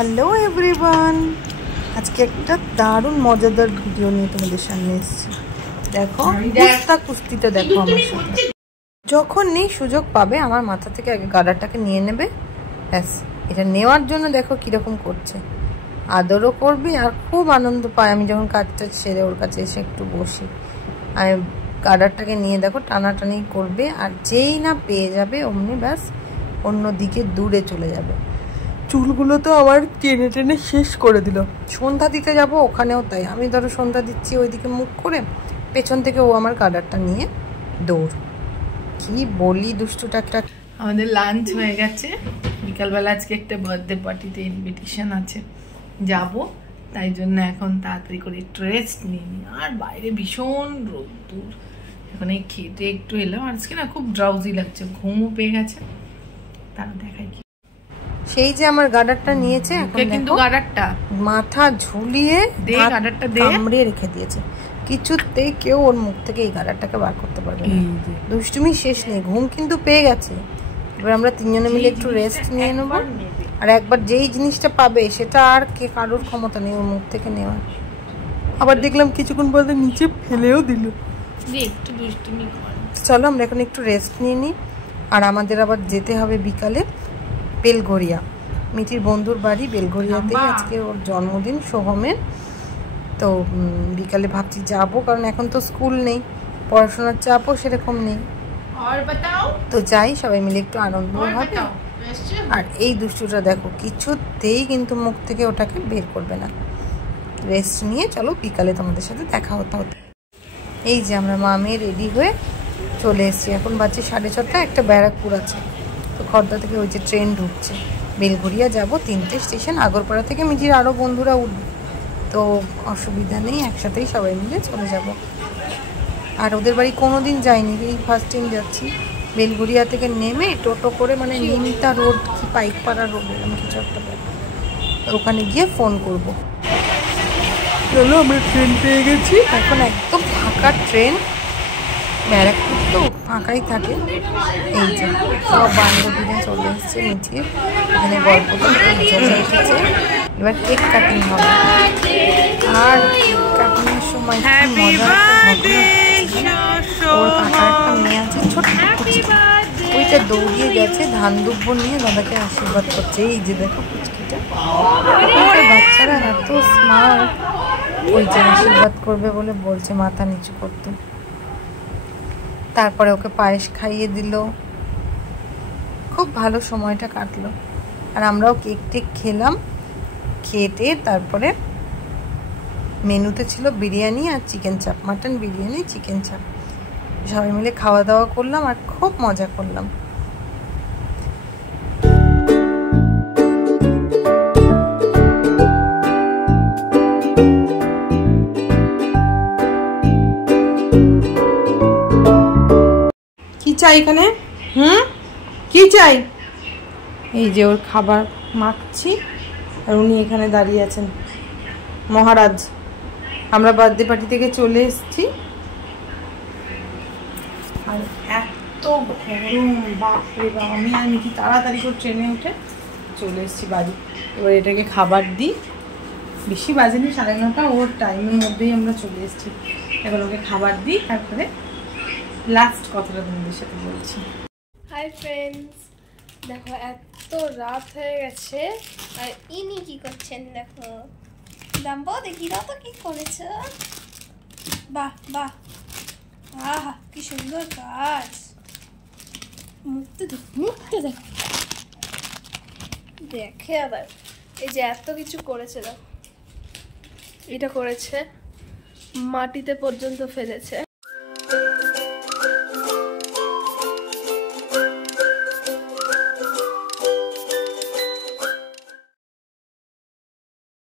Hello everyone, আজকে একটা দারুণ মজাদার ভিডিও নিয়ে তোমাদের সামনে এসেছি। দেখো কুস্তিটা দেখো আমার সাথে। যখনই সুযোগ পাবে আমার মাথা থেকে আগে গার্ডারটাকে নিয়ে নেবে, ব্যাস। এটা নেওয়ার জন্য দেখো কিরকম করছে, আদরও করবে আর খুব আনন্দ পায়। আমি যখন কাজটা সেরে ওর কাছে এসে একটু বসি, আমি গার্ডারটাকে নিয়ে দেখো টানাটানি করবে, আর যেই না পেয়ে যাবে অমনি ব্যাস অন্যদিকে দূরে চলে যাবে। চুলগুলো তো আমার টেনে টেনে শেষ করে দিল। সন্ধ্যা দিতে যাব, ওখানেও তাই। আমি ধরো সন্ধ্যা দিচ্ছি, ওইদিকে মুখ করে পেছন থেকে ও আমার গার্ডারটা নিয়ে দৌড়। কি বলি দুষ্টুটা একটা। আমাদের লাঞ্চ হয়ে গেছে, বিকালবেলা আজকে একটা বার্থডে পার্টিতে ইনভিটেশন আছে, যাব। তাই জন্য এখন তাড়াতাড়ি করে একটু রেস্ট নিয়ে নিই। আর বাইরে ভীষণ রোদ্দুর। এখন এই খেতে একটু এলাম, আজকে না খুব ড্রাউজি লাগছে, ঘুমও পেয়ে গেছে। তারা দেখাই কি সেই যে আমার গার্ডারটা নিয়েছে, কিন্তু গার্ডারটা মাথা ঝুলিয়ে গার্ডারটা কামড়ে রেখে দিয়েছে। কিছুতেই কেউ ওর মুখ থেকে এই গার্ডারটাকে বার করতে পারবে না। দুষ্টুমি শেষ নেই, ঘুম কিন্তু পেয়ে গেছে। এবার আমরা তিনজনে মিলে একটু রেস্ট নিয়ে নেবো। আর একবার যেই জিনিসটা পাবে সেটা আর কারোর ক্ষমতা নেই ওর মুখ থেকে নেওয়ার। আবার দেখলাম কিছুক্ষণ বলতে নিচে ফেলেও দিল। একটু দুষ্টুমি করে। চলো আমরা এখন একটু রেস্ট নিয়ে নিই। আর আমাদের আবার যেতে হবে বিকালে বেলঘরিয়া, মিঠির বন্ধুর বাড়ি বেলঘরিয়াতে। আজকে ওর জন্মদিন সোহমের। তো বিকালে ভাবছি যাবো, কারণ এখন তো স্কুল নেই, পড়াশোনার চাপও সেরকম নেই। তো যাই, সবাই মিলে একটু আনন্দ হবে। আর এই দুষ্টুটা দেখো কিছুতেই কিন্তু মুখ থেকে ওটাকে বের করবে না। রেস্ট নিয়ে চলো বিকালে তোমাদের সাথে দেখা হতে হতে। এই যে আমরা মা মেয়ে রেডি হয়ে চলে এসেছি। এখন বাজে 6:30। একটা ব্যারাকপুর আছে, তো খড়দা থেকে ওই যে ট্রেন ঢুকছে। বেলঘরিয়া যাব, 3টে স্টেশন। আগরপাড়া থেকে মিঠির আরও বন্ধুরা উঠবে, তো অসুবিধা নেই, একসাথেই সবাই মিলে চলে যাব। আর ওদের বাড়ি কোনোদিন যাইনি, এই ফার্স্ট টাইম যাচ্ছি। বেলঘরিয়া থেকে নেমে টোটো করে, মানে নিমতা রোড কি পাইকপাড়া রোড এরকম কিছু একটা, ওখানে গিয়ে ফোন করব। চলো আমরা ট্রেন পেয়ে গেছি। এখন একদম ফাঁকা ট্রেন, ব্যারাকপুর তো ফাঁকাই থাকে। এই যে সব বান্ধবীরা চলে এসছে মিঠির, এখানে গল্প জমে এসেছে। এবার কেক কাটিং হবে। আর কাটিংয়ের সময় ওর কাকার একটা মেয়ে আছে ছোট্ট, ওইটা দৌড়িয়ে গেছে ধান দুব্বো নিয়ে দাদাকে আশীর্বাদ করছে। এই যে দেখো পুচকিটা, বাচ্চারা এত স্মার্ট। ওই যে আশীর্বাদ করবে বলে বলছে মাথা নিচু করতে। তারপরে ওকে পায়েস খাইয়ে দিল, খুব ভালো সময়টা কাটলো। আর আমরাও কেক টেক খেলাম। খেয়ে তারপরে মেনুতে ছিল বিরিয়ানি আর চিকেন চাপ, মাটন বিরিয়ানি চিকেন চাপ। সবাই মিলে খাওয়া দাওয়া করলাম আর খুব মজা করলাম। কি চাই এখানে? কি চাই? এই যে ওর খাবার মাখছি, আর উনি এখানে দাঁড়িয়ে আছেন মহারাজ। আমরা বার্থডে পার্টি থেকে চলে এসেছি, আর এত গরম, বাপরে বাপ। আমি আর মিঠি তাড়াতাড়ি করে ট্রেনে উঠে চলে এসেছি বাড়ি। এবার এটাকে খাবার দিই, বেশি বাজেনি, 9:30। ওর টাইমের মধ্যেই আমরা চলে এসেছি। এবার ওকে খাবার দিই, তারপরে লাস্ট কথাটা তোমাদের সাথে বলছি। হাই ফ্রেন্ডস, দেখো এত রাত হয়ে গেছে আর ইনি কি করছেন দেখো। দাম্বো দেখি দাও তো কি করেছ। বাহ বাহ, আহা কি সুন্দর কাজ। মুখতে দেখো, দেখে আবার এই যে এত কিছু করেছে। দেখো এটা করেছে, মাটিতে পর্যন্ত ফেলেছে।